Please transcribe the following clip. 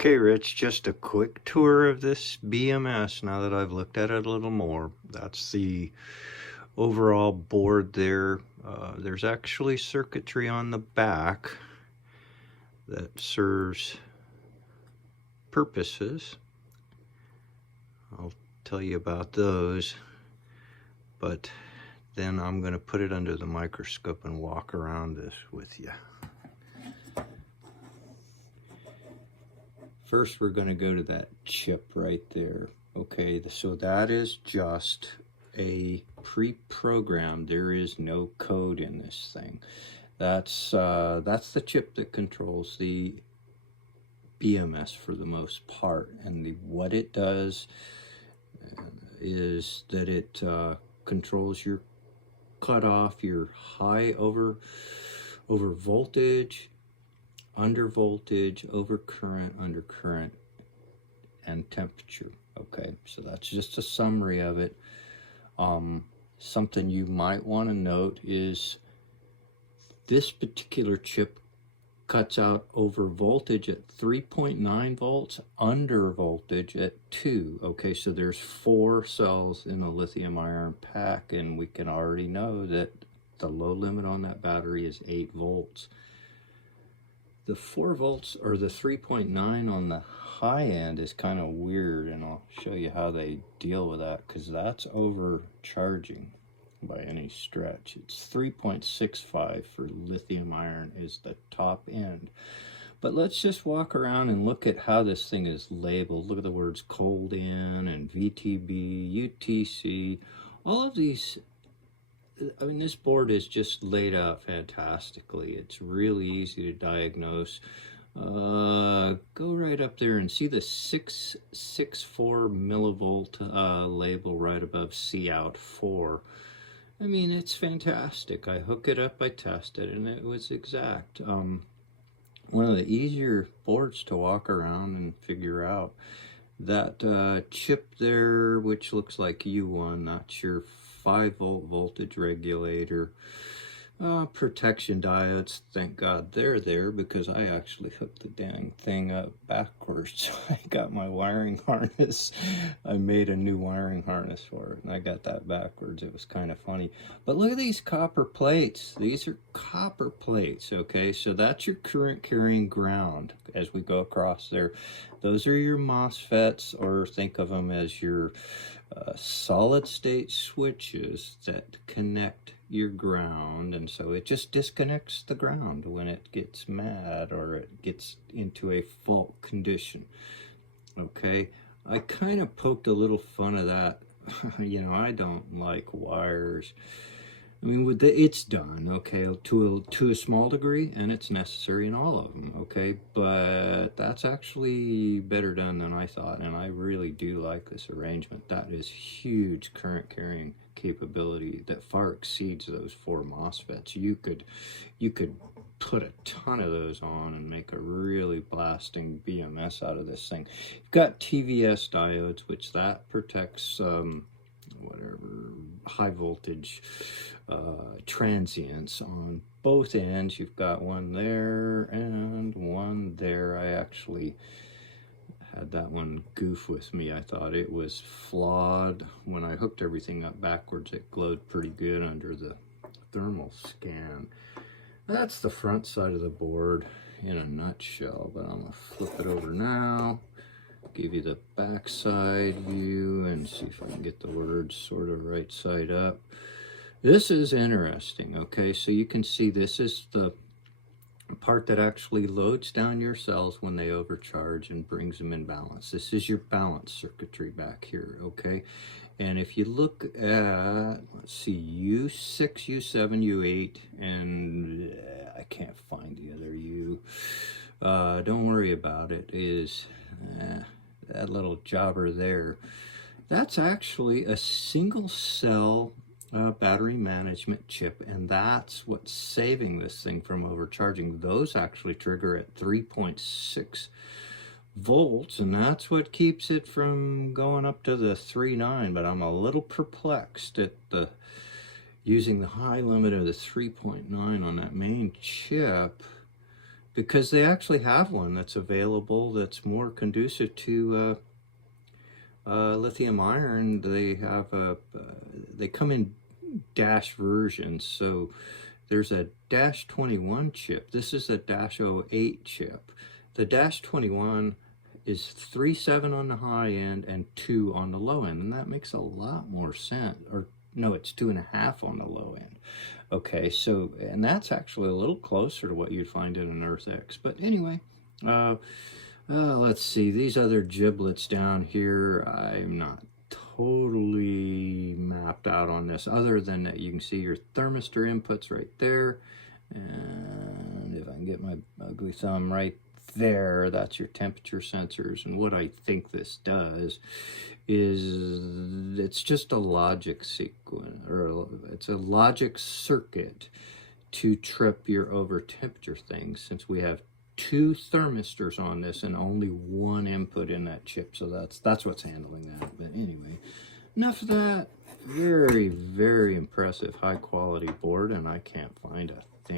Okay, Rich, just a quick tour of this BMS now that I've looked at it a little more. That's the overall board there. There's actually circuitry on the back that serves purposes. I'll tell you about those, but then I'm going to put it under the microscope and walk around this with you. First, we're going to go to that chip right there. Okay, so that is just a pre-programmed. There is no code in this thing. That's the chip that controls the BMS for the most part. And what it does is that it controls your cutoff, your high over voltage, under voltage, over current, under current, and temperature. Okay, so that's just a summary of it. Something you might want to note is this particular chip cuts out over voltage at 3.9 volts, under voltage at 2. Okay, so there's 4 cells in a lithium ion pack, and we can already know that the low limit on that battery is 8 volts. The 4 volts or the 3.9 on the high end is kind of weird, and I'll show you how they deal with that, because that's overcharging by any stretch. It's 3.65 for lithium iron is the top end. But let's just walk around and look at how this thing is labeled. Look at the words cold in and VTB, UTC, all of these. I mean, this board is just laid out fantastically. It's really easy to diagnose. Go right up there and see the 664 millivolt label right above C out 4. I mean, it's fantastic. I hook it up, I test it, and it was exact. One of the easier boards to walk around and figure out. That chip there, which looks like U1, that's your 5-volt voltage regulator. Protection diodes, thank God they're there, because I actually hooked the dang thing up backwards. I got my wiring harness. I made a new wiring harness for it, and I got that backwards. It was kind of funny. But look at these copper plates. These are copper plates, okay? So that's your current carrying ground as we go across there. Those are your MOSFETs, or think of them as your solid state switches that connect your ground, and so it just disconnects the ground when it gets mad or it gets into a fault condition. Okay, I kind of poked a little fun of that. You know, I don't like wires. I mean, it's done, okay, to a small degree, and it's necessary in all of them, okay, but that's actually better done than I thought, and I really do like this arrangement. That is huge current carrying capability that far exceeds those 4 MOSFETs. You could put a ton of those on and make a really blasting BMS out of this thing. You've got TVS diodes, which that protects whatever high voltage transients on both ends. You've got one there and one there. I actually had that one goof with me. I thought it was flawed. When I hooked everything up backwards, it glowed pretty good under the thermal scan. That's the front side of the board in a nutshell, but I'm gonna flip it over now, give you the back side view, and see if I can get the words sort of right side up. This is interesting, okay? So you can see this is the part that actually loads down your cells when they overcharge and brings them in balance. This is your balance circuitry back here, okay? And if you look at, let's see, U6, U7, U8, and I can't find the other U. Don't worry about it, is that little jobber there. That's actually a single cell battery management chip, and that's what's saving this thing from overcharging. Those actually trigger at 3.6 volts, and that's what keeps it from going up to the 3.9. But I'm a little perplexed at the using the high limit of the 3.9 on that main chip, because they actually have one that's available that's more conducive to lithium iron. They have they come in dash versions. So there's a dash 21 chip. This is a dash 08 chip. The dash 21 is 3.7 on the high end and 2 on the low end, and that makes a lot more sense. Or no, it's 2.5 on the low end. Okay, so, and that's actually a little closer to what you'd find in an Earth X. But anyway, let's see, these other giblets down here, I'm not totally mapped out on this, other than that you can see your thermistor inputs right there. And if I can get my ugly thumb right there, that's your temperature sensors. And what I think this does is it's just a logic sequence, or it's a logic circuit to trip your over temperature things, since we have 2 thermistors on this and only 1 input in that chip. So that's what's handling that. But anyway, enough of that. Very, very impressive, high quality board, and I can't find a thing